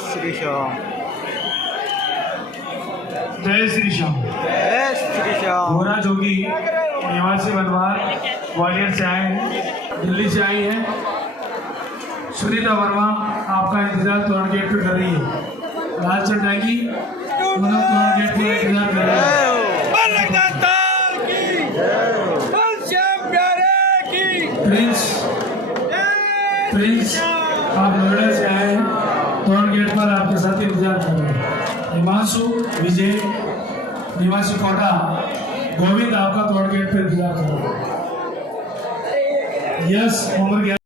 श्री श्याम, जय श्री श्याम। जय श्री श्याम। भोरा जोगी निवासी बनवार ग्वालियर से आए हैं, दिल्ली से आई हैं। सुनीता वर्मा आपका इंतजार तोरण गेट पे कर रही है। लालचंद डांगी दोनों तोरण गेट पे इंतजार कर रहे हैं। प्रिंस आप नोएडा से आए हैं, तोरण गेट पर आपके साथ इंतजार कर रहे हैं। हिमांशु विजय निवासी कोटा गोविंद आपका तोरण गेट पर इंतजार कर रहे हैं। यस उम्र